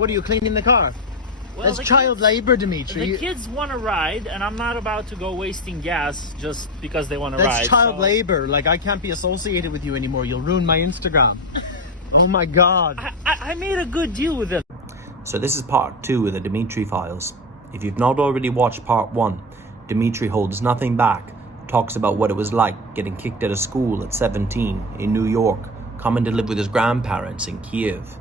What are you cleaning the car? Well, That's child labor, Dmitry. The kids want to ride, and I'm not about to go wasting gas just because they want to ride. That's child labor. Like, I can't be associated with you anymore. You'll ruin my Instagram. Oh my god. I made a good deal with them. So this is part 2 of the Dmitry files. If you've not already watched part 1, Dmitry holds nothing back, talks about what it was like getting kicked out of school at 17 in New York, coming to live with his grandparents in Kiev.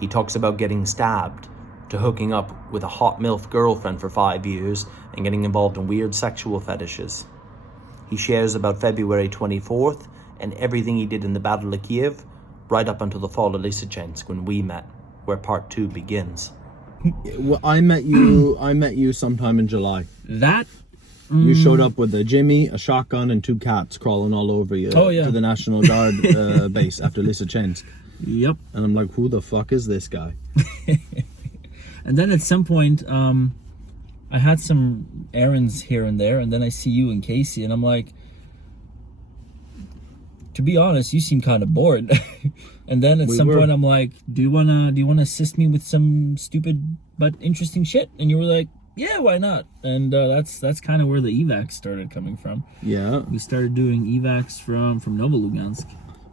He talks about getting stabbed, to hooking up with a hot MILF girlfriend for 5 years and getting involved in weird sexual fetishes. He shares about February 24th and everything he did in the Battle of Kiev, right up until the fall of Lysychansk when we met, where part 2 begins. Well, I met you sometime in July. That? You showed up with a Jimmy, a shotgun, and 2 cats crawling all over you to the National Guard base after Lysychansk. Yep. And I'm like, who the fuck is this guy? And then at some point, I had some errands here and there, and then I see you and Casey, and I'm like, to be honest, you seem kind of bored. And then at some point, I'm like, do you wanna assist me with some stupid but interesting shit? And you were like, yeah, why not? And that's kind of where the evacs started coming from. Yeah. We started doing evacs from Novolugansk.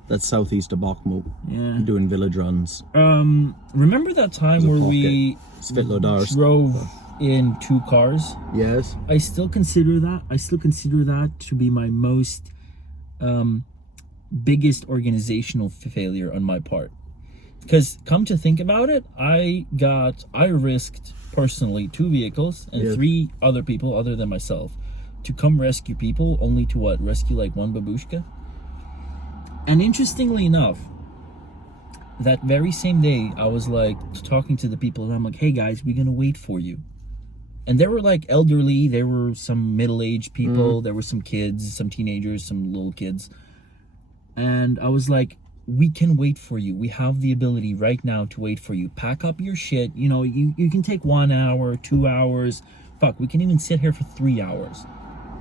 That's southeast of Bakhmut. Yeah. Doing village runs. Remember that time where we drove in 2 cars? Yes. I still consider that to be my most biggest organizational failure on my part. Because come to think about it, I risked personally 2 vehicles and 3 other people other than myself to come rescue people, only to rescue like 1 babushka. And interestingly enough, that very same day, I was like talking to the people and I'm like, hey guys, we're gonna wait for you. And there were like elderly, there were some middle-aged people, there were some kids, some teenagers, some little kids. And I was like, we can wait for you. We have the ability right now to wait for you. Pack up your shit. You know, you can take 1 hour, 2 hours. Fuck, we can even sit here for 3 hours.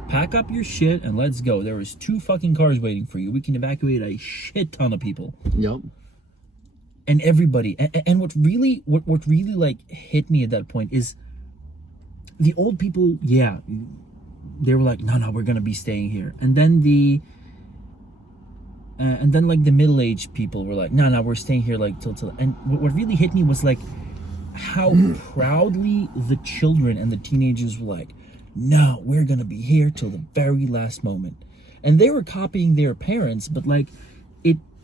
Pack up your shit and let's go. There was 2 fucking cars waiting for you. We can evacuate a shit ton of people. Yep. And everybody. And what really like hit me at that point is the old people. Yeah, they were like, no, we're gonna be staying here. And then like the middle-aged people were like, no, we're staying here like till. And what really hit me was like how proudly the children and the teenagers were like, no, we're gonna be here till the very last moment. And they were copying their parents, but like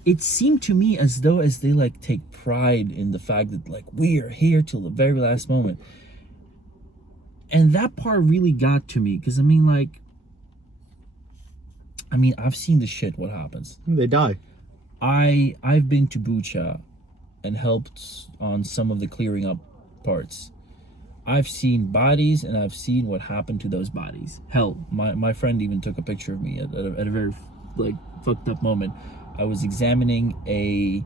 it seemed to me as though they like take pride in the fact that like we are here till the very last moment. And that part really got to me, because I've seen the shit what happens. They die. I've been to Bucha and helped on some of the clearing up parts. I've seen bodies, and I've seen what happened to those bodies. Hell, my friend even took a picture of me at a very like fucked up moment. I was examining a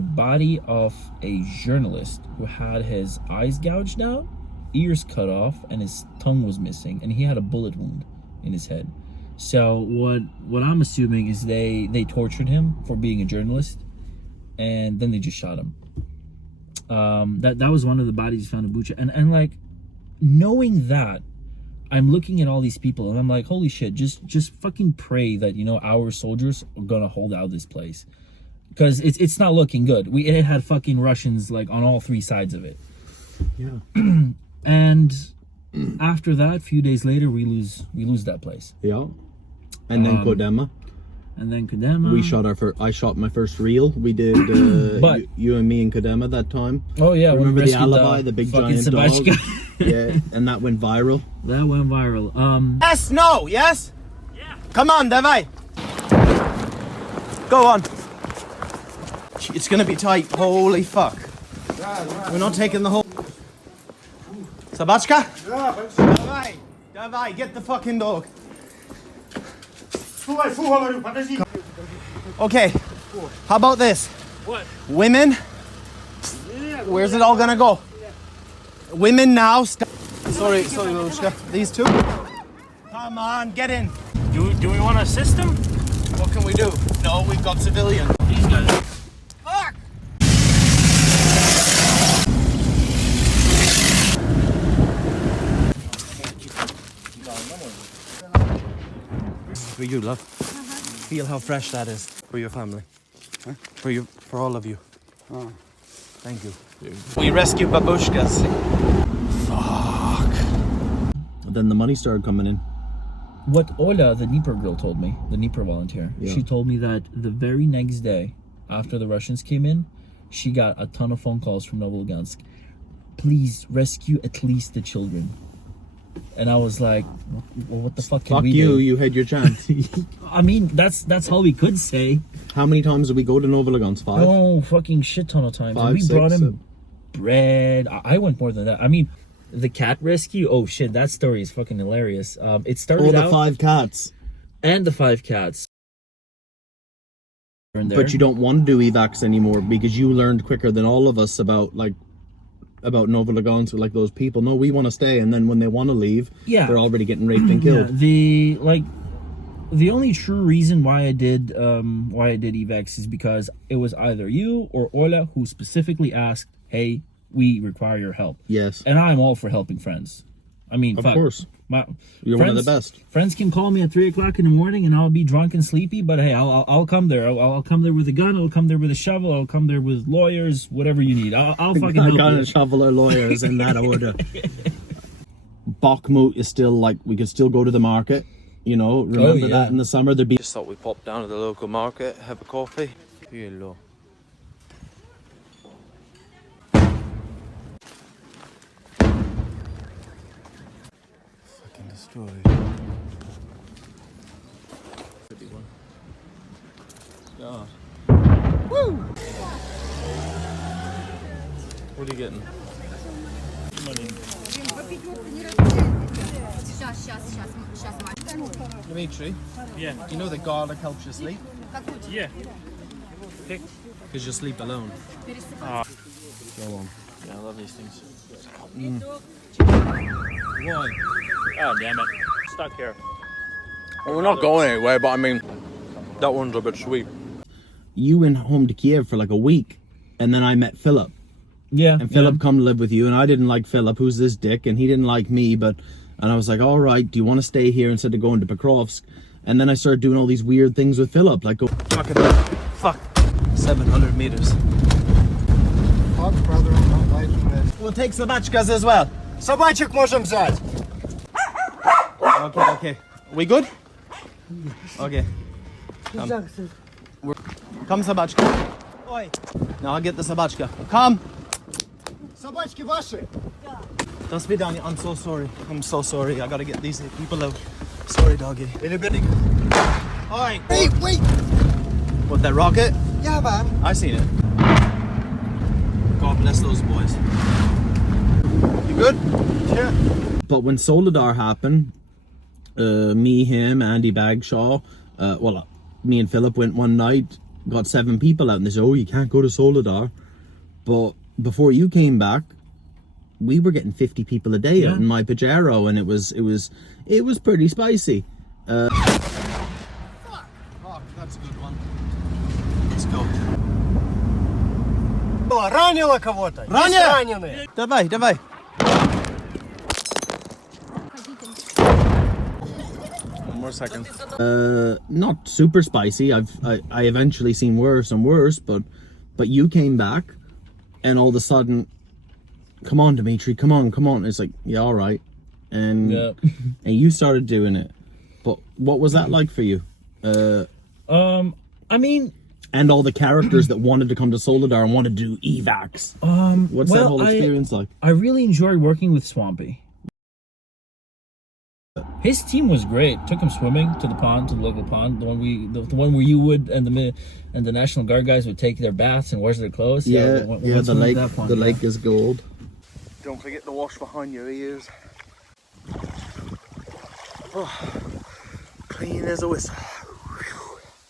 body of a journalist who had his eyes gouged out, ears cut off, and his tongue was missing, and he had a bullet wound in his head. So what I'm assuming is they tortured him for being a journalist, and then they just shot him. That was one of the bodies found in Bucha, and like knowing that, I'm looking at all these people and I'm like, holy shit, just fucking pray that, you know, our soldiers are gonna hold out this place, because it's not looking good. It had fucking Russians like on all 3 sides of it. Yeah. And after that, a few days later, we lose that place. Yeah. And then Kodema. And then Kodema. I shot my first reel. We did you and me and Kodema that time. Oh yeah, remember the alibi, the big giant dog? Yeah, and that went viral. Yes, no, yes? Yeah. Come on, Davai. Go on. It's gonna be tight. Holy fuck. We're not taking the whole. Sabachka? Davai, get the fucking dog. Okay, how about this? What? Women? Where's it all gonna go? Women now. Sorry, Lushka. These 2? Come on, get in. Do we want to assist them? What can we do? No, we've got civilian. These guys. Fuck! For you, love. Feel how fresh that is for your family. Huh? For all of you. Oh. Thank you. We rescued babushkas. Fuck. Then the money started coming in. What Ola, the Dnipro girl, told me, the Dnipro volunteer, she told me that the very next day after the Russians came in, she got a ton of phone calls from Novolugansk. Please rescue at least the children. And I was like, well, what the fuck can we do? Fuck you, you had your chance. I mean, that's all we could say. How many times did we go to Novolugansk? 5? Oh, fucking shit ton of times. 5, And we 6, brought him 7. bread. I went more than that. I mean, the cat rescue, oh shit, that story is fucking hilarious. It started the out... 5 cats. And the 5 cats. But you don't want to do evacs anymore because you learned quicker than all of us about Novolugansk, like those people. No, we want to stay, and then when they want to leave, they're already getting raped and killed. Yeah, the only true reason why I did evacs is because it was either you or Ola who specifically asked, "Hey, we require your help." Yes. And I'm all for helping friends. I mean, of course. You're friends, one of the best. Friends can call me at 3 o'clock in the morning and I'll be drunk and sleepy, but hey, I'll come there. I'll come there with a gun. I'll come there with a shovel. I'll come there with lawyers, whatever you need. I'll fucking help you. Gun, a shovel, or lawyers in that order. Bakhmut is still we could still go to the market. You know, remember that in the summer there'd be. Just thought we'd pop down to the local market, have a coffee. Hello. Fucking destroyed. God. Woo! What are you getting? Dmitry? Yeah. Do you know that garlic helps you sleep? Yeah. Because you sleep alone. Go on. Yeah, I love these things. Why? Oh, damn it. Stuck here. Well, we're not going anywhere, but I mean, that one's a bit sweet. You went home to Kiev for like a week, and then I met Philip. Yeah. And Philip come to live with you, and I didn't like Philip, who's this dick, and he didn't like me, and I was like, all right, do you want to stay here instead of going to Bakhmut? And then I started doing all these weird things with Philip, like go Fuck. 700 meters. Fuck, brother, I'm not liking this. We'll take собачкас as well. Собачек можем взять. Okay. We good? Okay. Come, собачка. Ой, Now I'll get the собачка. Come. собачки ваши. До свидания. I'm so sorry. I'm so sorry. I gotta get these people out. Sorry, doggy. Alright. Wait. What, that rocket? Yeah, man. I seen it. God bless those boys. You good? Yeah. But when Soledar happened, me, him, Andy Bagshaw, me and Philip went one night, got 7 people out, and they said, oh, you can't go to Soledar. But before you came back, we were getting 50 people a day out in my Pajero, and it was pretty spicy. Fuck, that's a good one. Let's go. Ранило кого-то? Есть раненые. Давай. One more second. Not super spicy. I eventually seen worse and worse, but you came back, and all of a sudden, come on, Dmitry, come on. It's like, yeah, all right, and and you started doing it. But what was that like for you? I mean, and all the characters that wanted to come to Soledar and wanted to do evacs. What's that whole experience like? I really enjoyed working with Swampy. His team was great. Took him swimming to the local pond, the one where you would and the National Guard guys would take their baths and wash their clothes. The lake is gold. Don't forget to wash behind your ears. Oh, clean as a whistle.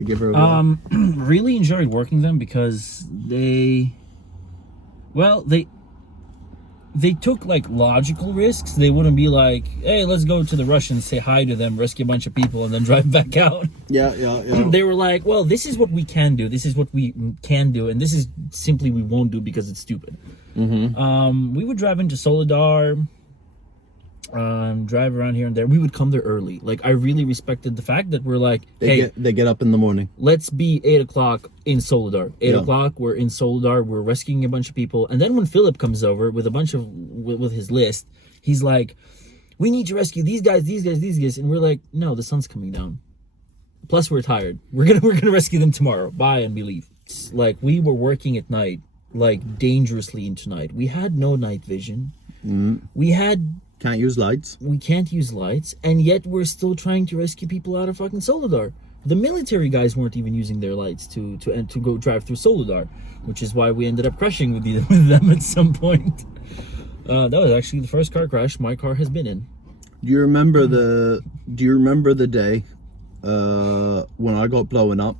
Give her a really enjoyed working them because they took like logical risks. They wouldn't be like, hey, let's go to the Russians, say hi to them, rescue a bunch of people, and then drive back out. Yeah. They were like, well, this is what we can do. This is what we can do. And this is simply we won't do because it's stupid. We would drive into Soledar. drive around here and there. We would come there early. Like, I really respected the fact that we're like, they get up in the morning. Let's be 8 o'clock in Soledar. 8 Yeah. o'clock, we're in Soledar. We're rescuing a bunch of people. And then when Philip comes over with a bunch of with his list, he's like, we need to rescue these guys, these guys, these guys. And we're like, no, the sun's coming down. Plus, we're tired. We're gonna rescue them tomorrow. Bye, and we leave. It's like, we were working at night, like dangerously into night. We had no night vision. We Can't use lights. We can't use lights, and yet we're still trying to rescue people out of fucking Soledar. The military guys weren't even using their lights to go drive through Soledar, which is why we ended up crashing with them at some point. That was actually the first car crash my car has been in. Do you remember the day when I got blown up?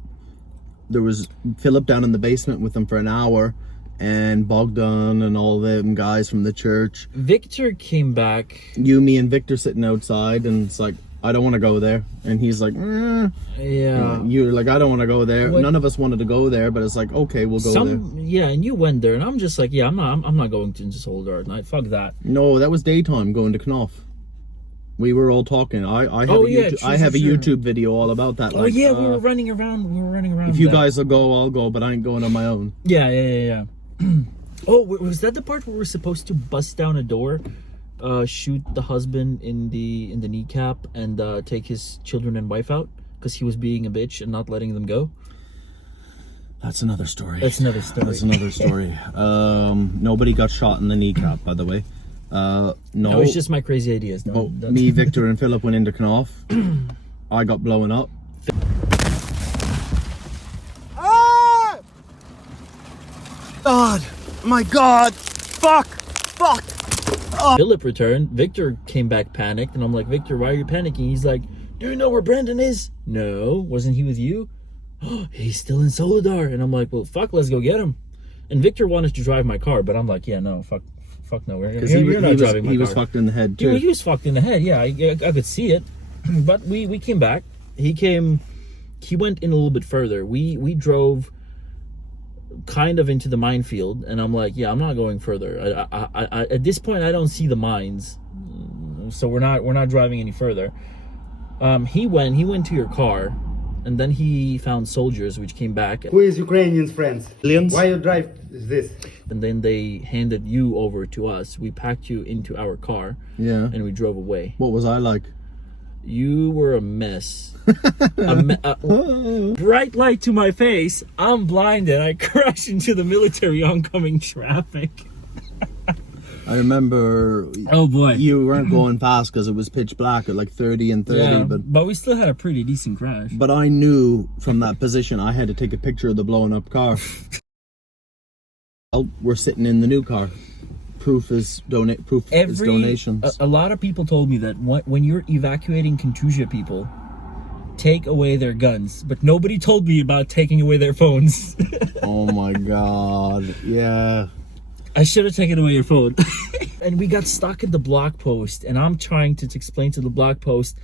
There was Philip down in the basement with them for an hour, and Bogdan and all them guys from the church. Victor came back. You, me, and Victor sitting outside, and it's like, I don't want to go there. And he's like, Yeah. You're like, I don't want to go there. What? None of us wanted to go there, but it's like, okay, we'll go there. Yeah, and you went there, and I'm just like, yeah, I'm not going into Soledar at night. Fuck that. No, that was daytime going to Knopf. We were all talking. I have a YouTube video all about that. Oh, like, yeah, we were running around. If you guys will go, I'll go, but I ain't going on my own. Yeah. Oh, was that the part where we're supposed to bust down a door, shoot the husband in the kneecap, and take his children and wife out because he was being a bitch and not letting them go? That's another story. Nobody got shot in the kneecap, by the way. No, it's just my crazy ideas. No, me, Victor, and Philip went into Knopf. I got blown up. God, my God, fuck. Philip returned. Victor came back panicked, and I'm like, Victor, why are you panicking? He's like, do you know where Brandon is? No, wasn't he with you? Oh, he's still in Soledar. And I'm like, well, fuck, let's go get him. And Victor wanted to drive my car, but I'm like, yeah, no, fuck no, we're not driving my car. He was fucked in the head too. He was fucked in the head. Yeah, I could see it. But we came back. He went in a little bit further. We drove kind of into the minefield, and I'm like, yeah, I'm not going further. I at this point I don't see the mines, so we're not driving any further. He went to your car, and then he found soldiers which came back. Who is Ukrainians friends? Aliens? Why you drive this? And then they handed you over to us. We packed you into our car, Yeah. and we drove away. What was I like? You were a mess. Bright light to my face. I'm blinded. I crash into the military oncoming traffic. I remember. Oh boy. You weren't going fast because it was pitch black at like 30 and 30. Yeah, but we still had a pretty decent crash. But I knew from that position I had to take a picture of the blown up car. We're sitting in the new car. Proof is donations. A lot of people told me that when you're evacuating Katusha people, take away their guns, but nobody told me about taking away their phones. Oh my God. Yeah. I should have taken away your phone. And we got stuck at the block post, and I'm trying to explain to the block post,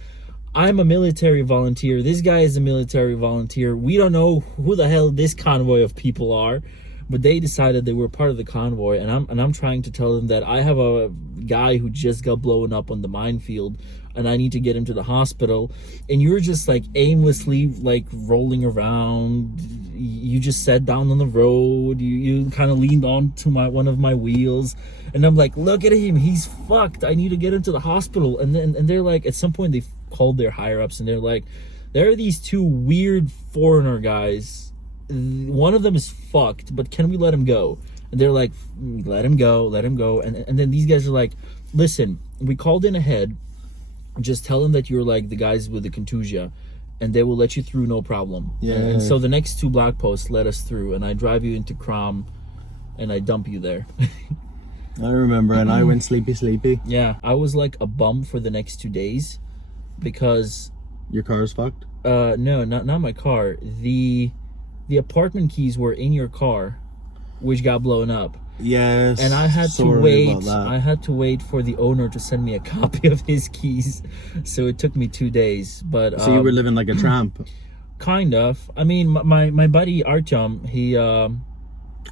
I'm a military volunteer. This guy is a military volunteer. We don't know who the hell this convoy of people are. But they decided they were part of the convoy, and I'm trying to tell them that I have a guy who just got blown up on the minefield, and I need to get him to the hospital. And you're just like aimlessly like rolling around. You just sat down on the road. You kind of leaned on to one of my wheels, and I'm like, look at him, he's fucked. I need to get him to the hospital. And they're like, at some point they called their higher ups, and they're like, there are these two weird foreigner guys. One of them is fucked, but can we let him go? And they're like, let him go. And then these guys are like, listen, we called in ahead. Just tell them that you're like the guys with the contusia, and they will let you through, no problem. Yeah. And so the next two block posts let us through, and I drive you into Kram, and I dump you there. I remember, and I went sleepy. Yeah, I was like a bum for the next 2 days because Your car's fucked? No, not my car. The apartment keys were in your car, which got blown up. Yes. And I had to sorry wait. about that. I had to wait for the owner to send me a copy of his keys. So it took me 2 days. But So you were living like a tramp. kind of. I mean, my buddy Artyom,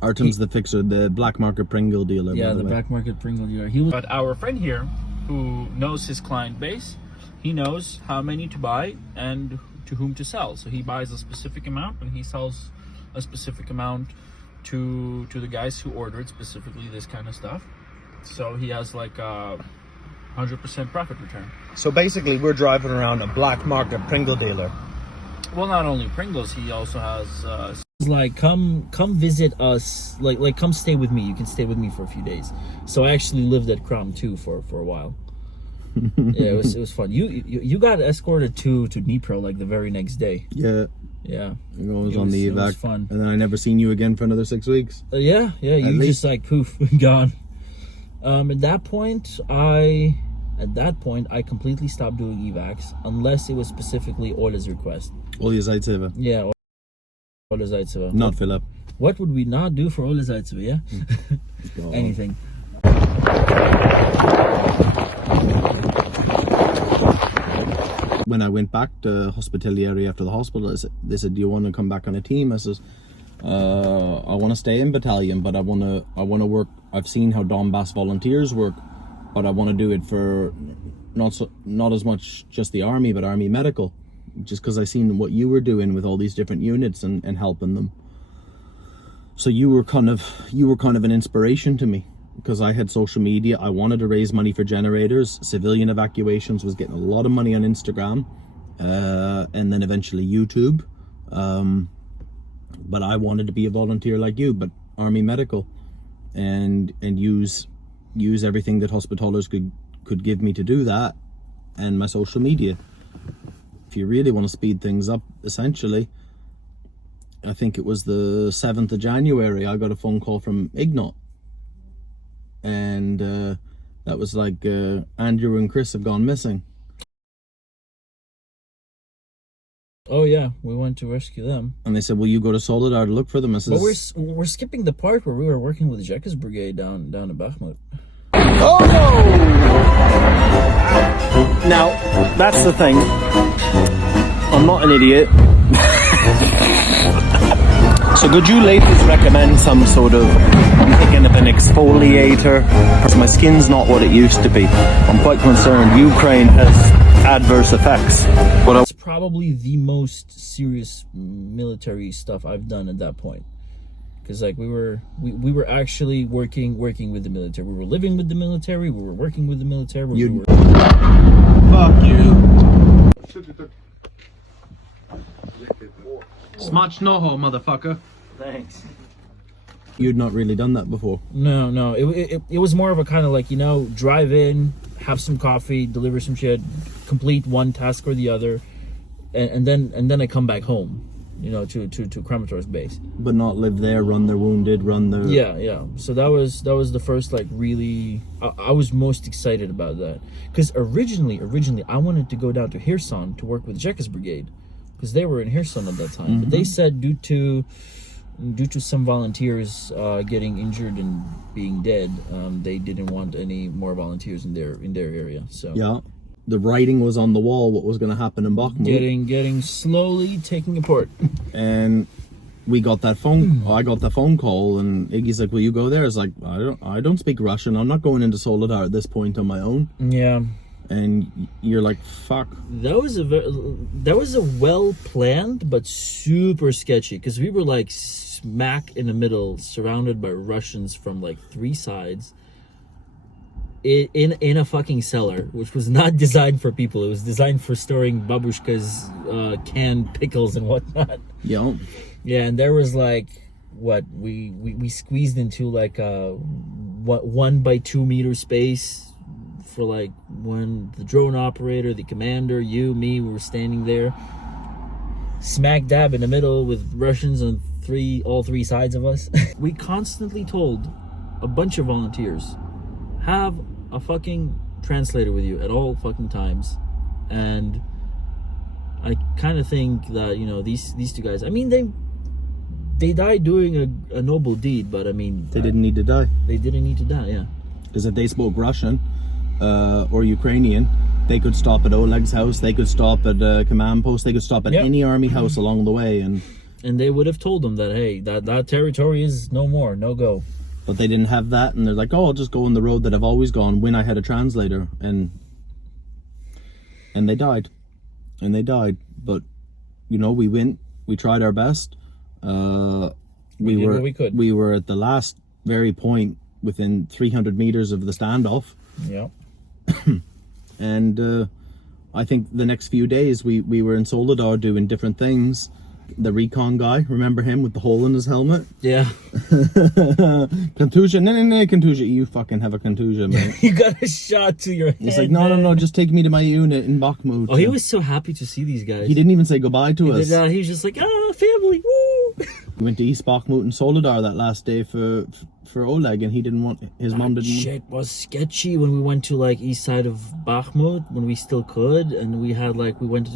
Artem's the fixer, the black market Pringle dealer. yeah, by the way. black market Pringle dealer. He was. But our friend here, who knows his client base. He knows how many to buy and to whom to sell. So he buys a specific amount and he sells a specific amount to the guys who ordered specifically this kind of stuff. So he has like a 100% profit return. So basically, we're driving around a black market Pringle dealer. Well, not only Pringles, he also has like come visit us, like come stay with me. You can stay with me for a few days. So I actually lived at Kram too for a while. Yeah, it was fun. You got escorted to Dnipro like the very next day. Yeah. Yeah. I was on the evac. It was fun. And then I never seen you again for another 6 weeks. Yeah. You just like poof, gone. At that point, I completely stopped doing evacs unless it was specifically Ola's request. Ola Zaitseva. Yeah, Ola Zaitseva. Not Philip. What would we not do for Ola Zaitseva, yeah? Anything. When I went back to Hospitalieri after the hospital, they said, do you want to come back on a team? I says, I want to stay in battalion, but I want to work. I've seen how Donbas volunteers work, but I want to do it for not as much just the army, but army medical, just because I seen what you were doing with all these different units and helping them. So you were kind of an inspiration to me, because I had social media. I wanted to raise money for generators. Civilian evacuations was getting a lot of money on Instagram, and then eventually YouTube. But I wanted to be a volunteer like you, but army medical, and use everything that hospitallers could give me to do that, and my social media. If you really want to speed things up, essentially, I think it was the 7th of January, I got a phone call from Ignat. And that was like, Andrew and Chris have gone missing. Oh yeah, we went to rescue them. And they said, will you go to Solidar to look for them? I says, but we're skipping the part where we were working with the Jekas Brigade down in Bakhmut. Oh no! Now, that's the thing. I'm not an idiot. So could you ladies recommend some sort of, I'm thinking of an exfoliator, because my skin's not what it used to be. I'm quite concerned. Ukraine has adverse effects. It's probably the most serious military stuff I've done at that point. Because like we were actually working with the military. We were living with the military. We were working with the military. Fuck you. Smudge noho, motherfucker. Thanks. You'd not really done that before. No. It was more of a kind of like, drive in, have some coffee, deliver some shit, complete one task or the other, and then I come back home, to Kramatorsk base. But not live there, run their wounded, run the... Yeah. So that was the first, like, really... I was most excited about that. Because originally, I wanted to go down to Kherson to work with Jekas Brigade. Because they were in Kherson at that time. Mm-hmm. But they said due to some volunteers getting injured and being dead, they didn't want any more volunteers in their area. So yeah, the writing was on the wall what was going to happen in Bakhmut. Getting slowly taking apart. And we got that phone. I got the phone call, and Iggy's like, "Will you go there?" I was like, "I don't speak Russian. I'm not going into Solidar at this point on my own." Yeah. And you're like, "Fuck." That was a well planned but super sketchy, because we were like smack in the middle, surrounded by Russians from like 3 sides, in a fucking cellar, which was not designed for people. It was designed for storing babushka's canned pickles and whatnot. Yeah. Yeah, and there was like we squeezed into like a 1 by 2 meter space. For like when the drone operator, the commander, you, me, we were standing there smack dab in the middle with Russians on all three sides of us. We constantly told a bunch of volunteers, have a fucking translator with you at all fucking times. And I kind of think that, these 2 guys, I mean, they died doing a noble deed, but I mean, they didn't need to die. They didn't need to die, yeah. Because if they spoke Russian or Ukrainian, they could stop at Oleg's house, they could stop at a command post, they could stop at any army house along the way, and they would have told them that, hey, that territory is no more, no go. but they didn't have that, and they're like, oh, I'll just go on the road that I've always gone when I had a translator, and they died. But you know, we tried our best. We did what we could. We were at the last very point within 300 meters of the standoff. Yeah. And I think the next few days we were in Soledar doing different things. The recon guy, remember him with the hole in his helmet? Yeah. Contusion, no, contusion. You fucking have a contusion, man. You got a shot to your head. He's like, no, just take me to my unit in Bakhmut. Oh, he was so happy to see these guys. He didn't even say goodbye to us. He was just like, family, woo! We went to East Bakhmut and Soledar that last day for Oleg, and he didn't want, his mom didn't want. Shit was sketchy when we went to like east side of Bakhmut when we still could, and we had like we went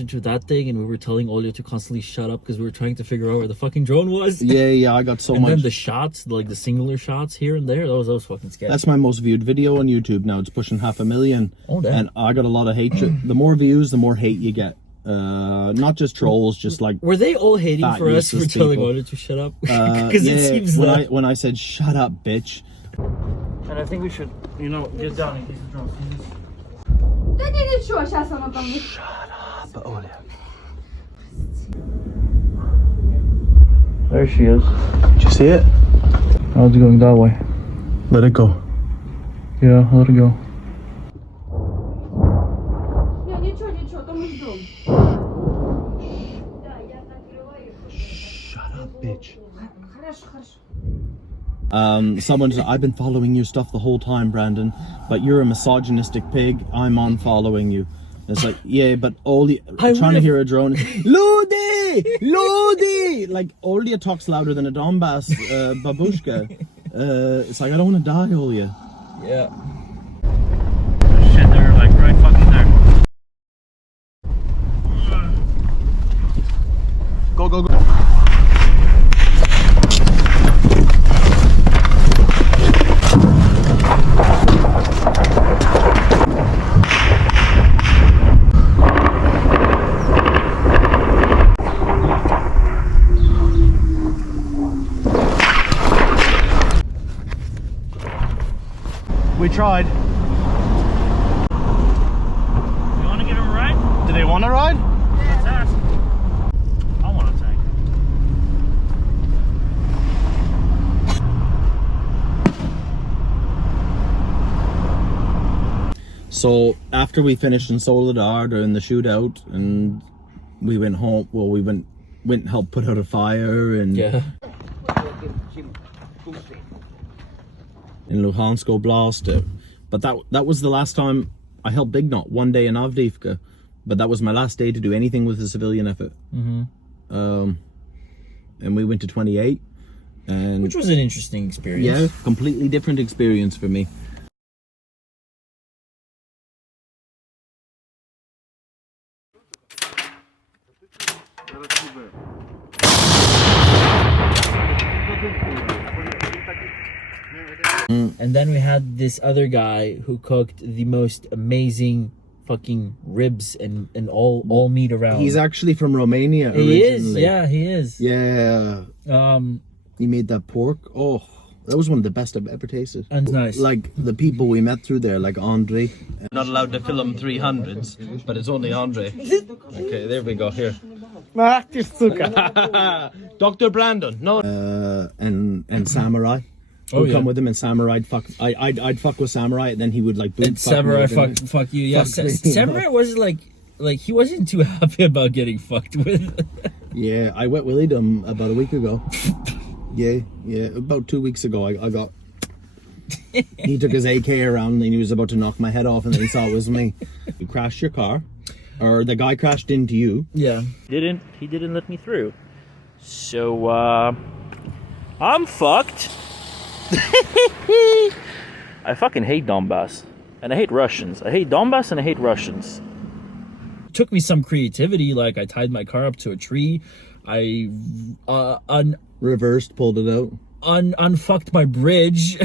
into that thing and we were telling Olya to constantly shut up because we were trying to figure out where the fucking drone was. Yeah, I got so and much. then the shots, like the singular shots here and there, that was fucking sketchy. That's my most viewed video on YouTube now. It's pushing 500,000. Oh, damn. And I got a lot of hatred. The more views, the more hate you get. Not just trolls, just like. Were they all hating fat, for us for useless telling people. Olya to shut up? Yeah, Because it seems like. when I said shut up, bitch. And I think we should, get down in case the drone sees us. Да не, ничего, сейчас оно там... But Oleg. There she is. Did you see it? Oh, it's going that way. Let it go. Yeah, let it go. Не, ничего, там мы ждем. Shut up, bitch. Хорошо. Someone said, I've been following your stuff the whole time, Brandon, but you're a misogynistic pig. I'm unfollowing you. It's like, yeah, but Olya, trying to hear a drone. Lodi! Like, Olya talks louder than a Donbas babushka. It's like, I don't want to die, Olya. Yeah. Shit, they're like right fucking there. Go. We tried. You want to give him a ride? Do they want to ride? Let's ask. I want a tank. So after we finished in Soledar during the shootout, and we went home. Well, we went and helped put out a fire and Yeah. in Luhansk Oblast. But that was the last time I helped Big Knot. One day in Avdiivka, but that was my last day to do anything with the civilian effort. And we went to 28, and Which was an interesting experience. yeah, completely different experience for me. And then we had this other guy who cooked the most amazing fucking ribs and all meat around. He's actually from Romania. He is, originally. yeah, he is. Yeah. He made that pork. Oh, that was one of the best I've ever tasted. And nice. Like the people we met through there, like Andre. Not allowed to film 300s, but it's only Andre. Okay, there we go. Here. Dr. Brandon. No. And Samurai. Oh, Would yeah. come with him, and Samurai fuck. I'd fuck with Samurai, and then he would like boot And fuck me Samurai with him. fuck you. Yeah, Fuck me. Samurai was like he wasn't too happy about getting fucked with. Yeah, I wet willied him about a week ago. Yeah, about 2 weeks ago. I got. He took his AK around, and he was about to knock my head off, and then he saw it was me. You crashed your car, or the guy crashed into you. Yeah. He didn't let me through. So I'm fucked. I fucking hate Donbas. And I hate Russians. I hate Donbas and I hate Russians. Took me some creativity. Like I tied my car up to a tree. I Reversed, pulled it out. unfucked my bridge.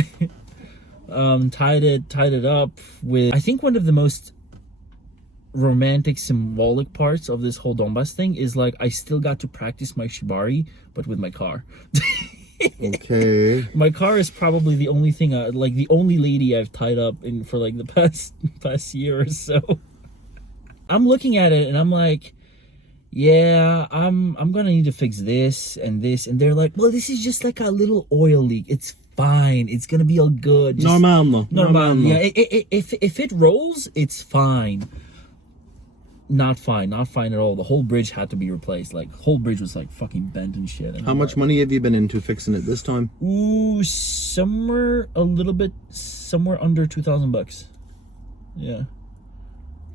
Tied it up with I think one of the most romantic symbolic parts of this whole Donbas thing is like I still got to practice my shibari but with my car. Okay. My car is probably the only thing, like the only lady I've tied up in for like the past year or so. I'm looking at it and I'm like, yeah, I'm gonna need to fix this, and they're like, well, this is just like a little oil leak. It's fine. It's gonna be all good. Just Normal. Yeah, if it rolls, it's fine. Not fine at all. The whole bridge had to be replaced. Like, whole bridge was like fucking bent and shit. And How much money have you been into fixing it this time? Ooh, somewhere under $2,000. Yeah.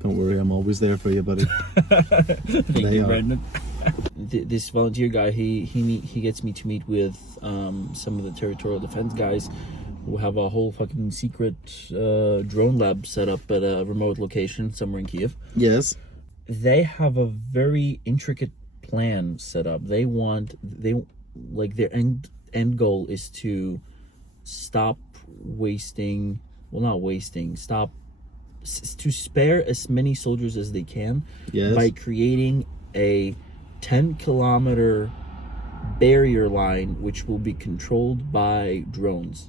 Don't worry, I'm always there for you, buddy. Thank They you, are. Brendan. This volunteer guy, he gets me to meet with some of the territorial defense guys who have a whole fucking secret drone lab set up at a remote location somewhere in Kiev. Yes. They have a very intricate plan set up. Their end goal is to stop wasting, to spare as many soldiers as they can. Yes. By creating a 10-kilometer barrier line which will be controlled by drones.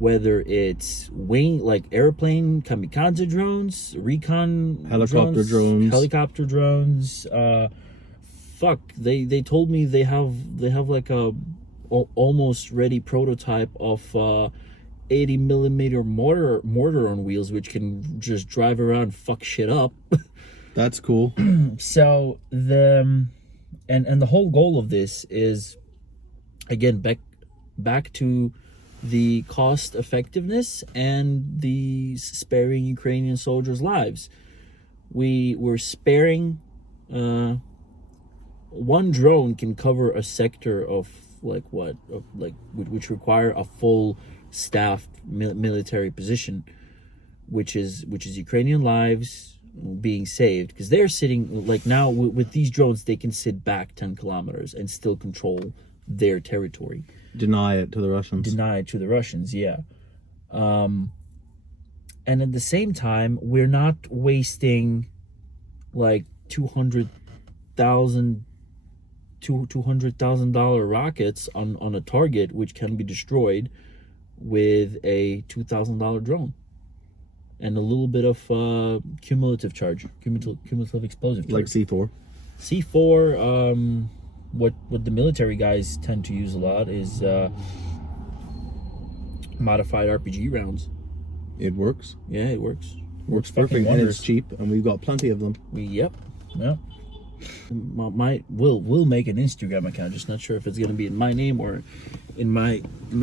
Whether it's airplane kamikaze drones, recon Helicopter drones. helicopter drones. They told me they have like a almost ready prototype of 80 millimeter mortar on wheels, which can just drive around and fuck shit up. That's cool. So the whole goal of this is, again, back to the cost effectiveness and the sparing Ukrainian soldiers' lives. We were sparing one drone can cover a sector of which require a full staffed military position, which is Ukrainian lives being saved, because they're sitting like now with these drones they can sit back 10 kilometers and still control their territory. Deny it to the Russians. Yeah. And at the same time, we're not wasting like $200,000 rockets on a target which can be destroyed with a $2,000 drone and a little bit of cumulative explosive charge. Like C4. C4, what the military guys tend to use a lot is modified RPG rounds. It works. Yeah, it works. Works fucking perfect, and wonders. it's cheap, and we've got plenty of them. Yep. We'll make an Instagram account. Just not sure if it's gonna be in my name or in my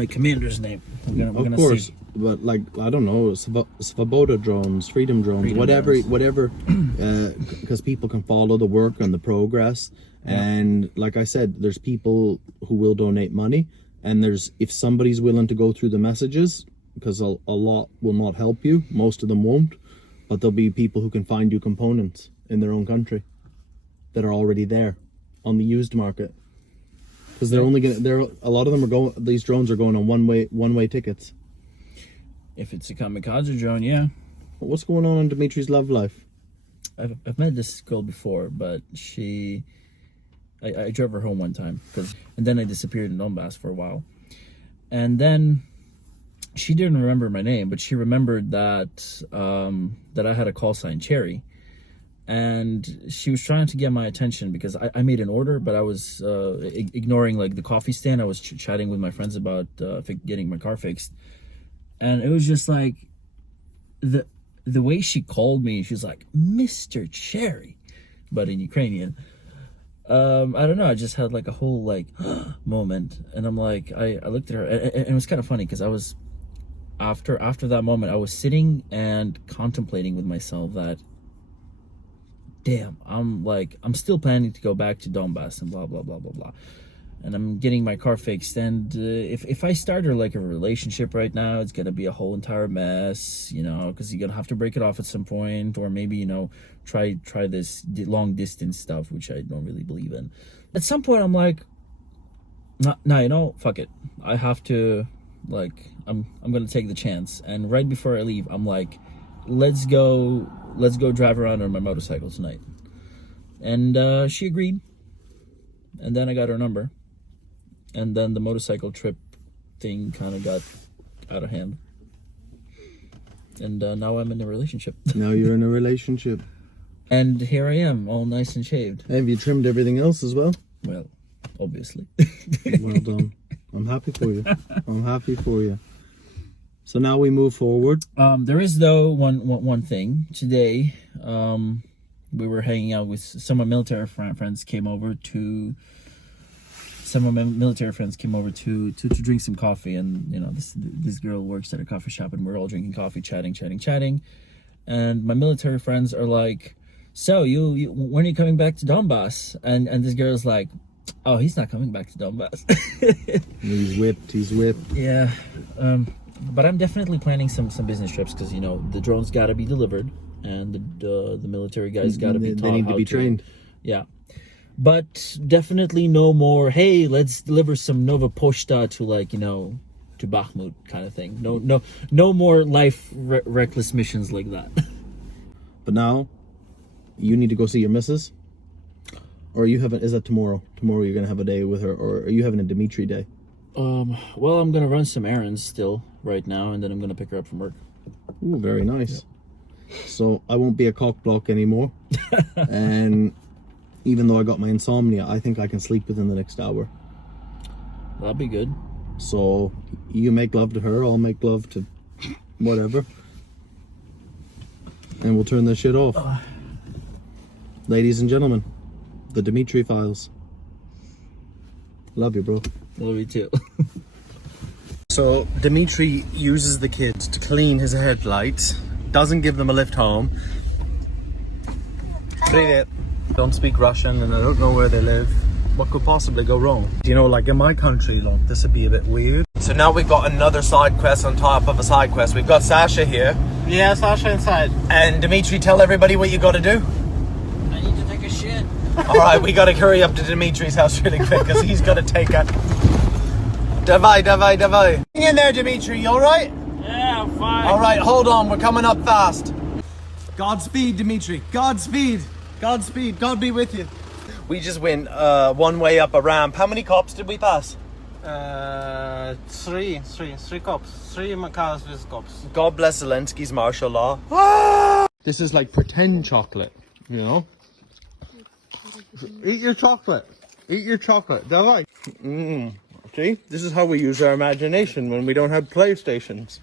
commander's name. We're gonna Of course, see. but like, I don't know, Svoboda drones, freedom drones, whatever, because people can follow the work and the progress. Yeah. And like I said, there's people who will donate money, and if somebody's willing to go through the messages, because a lot will not help you, most of them won't, but there'll be people who can find you components in their own country that are already there on the used market, because they're only gonna. A lot of them are going. These drones are going on one way tickets. If it's a kamikaze drone, yeah. What's going on in Dmitry's love life? I've met this girl before, but I drove her home one time, and then I disappeared in Donbas for a while, and then she didn't remember my name, but she remembered that I had a call sign Cherry, and she was trying to get my attention because I made an order, but I was ignoring like the coffee stand. I was chatting with my friends about getting my car fixed, and it was just like the way she called me. She's like, Mr. Cherry, but in Ukrainian. I don't know. I just had like a whole like moment, and I'm like, I looked at her, and it was kind of funny because I was after that moment, I was sitting and contemplating with myself that, damn, I'm still planning to go back to Donbas and blah blah blah blah blah, and I'm getting my car fixed. And if I start like a relationship right now, it's gonna be a whole entire mess, because you're gonna have to break it off at some point, or maybe try this long distance stuff, which I don't really believe in. At some point, I'm like, nah, fuck it. I have to, I'm gonna take the chance. And right before I leave, I'm like, let's go drive around on my motorcycle tonight. And she agreed. And then I got her number. and then the motorcycle trip thing kind of got out of hand. And now I'm in a relationship. Now you're in a relationship. And here I am, all nice and shaved. Have you trimmed everything else as well? Well, obviously. Well done. I'm happy for you. I'm happy for you. So now we move forward. There is though one thing. Today, we were hanging out with some of my military friends came over to drink some coffee, and you know this girl works at a coffee shop, and we're all drinking coffee, chatting, and my military friends are like, so you when are you coming back to Donbas? And this girl's like, oh, he's not coming back to Donbas. He's whipped. Yeah, but I'm definitely planning some business trips, because you know the drones got to be delivered, and the military guys got to be taught. They need to be trained. Yeah, but definitely no more. Hey, let's deliver some Nova Pochta to, like, you know, to Bakhmut kind of thing. No more reckless missions like that. But now, you need to go see your missus. Or you haven't? Is that tomorrow? Tomorrow you're gonna have a day with her, or are you having a Dmitry day? Well, I'm gonna run some errands still right now, and then I'm gonna pick her up from work. Ooh, very nice. Yeah. So I won't be a cock block anymore. And even though I got my insomnia, I think I can sleep within the next hour. That'd be good. So you make love to her, I'll make love to whatever. And we'll turn this shit off. Ladies and gentlemen, the Dmitry Files. Love you, bro. Love you too. So Dmitry uses the kids to clean his headlights, doesn't give them a lift home. Привет. Don't speak Russian, and I don't know where they live. What could possibly go wrong? You know, like in my country, like, this would be a bit weird. So now we've got another side quest on top of a side quest. We've got Sasha here. Yeah, Sasha inside. And Dmitry, tell everybody what you got to do. I need to take a shit. All right, we got to hurry up to Dmitry's house really quick, because he's got to take a... Davai. Hang in there, Dmitry, you all right? Yeah, I'm fine. All right, hold on, we're coming up fast. Godspeed, Dmitry. Godspeed. Godspeed. God be with you. We just went one way up a ramp. How many cops did we pass? Three cops. 3 cars with cops. God bless Zelensky's martial law. This is like pretend chocolate, you know? Eat your chocolate. Eat your chocolate. Давай. See, this is how we use our imagination when we don't have PlayStations.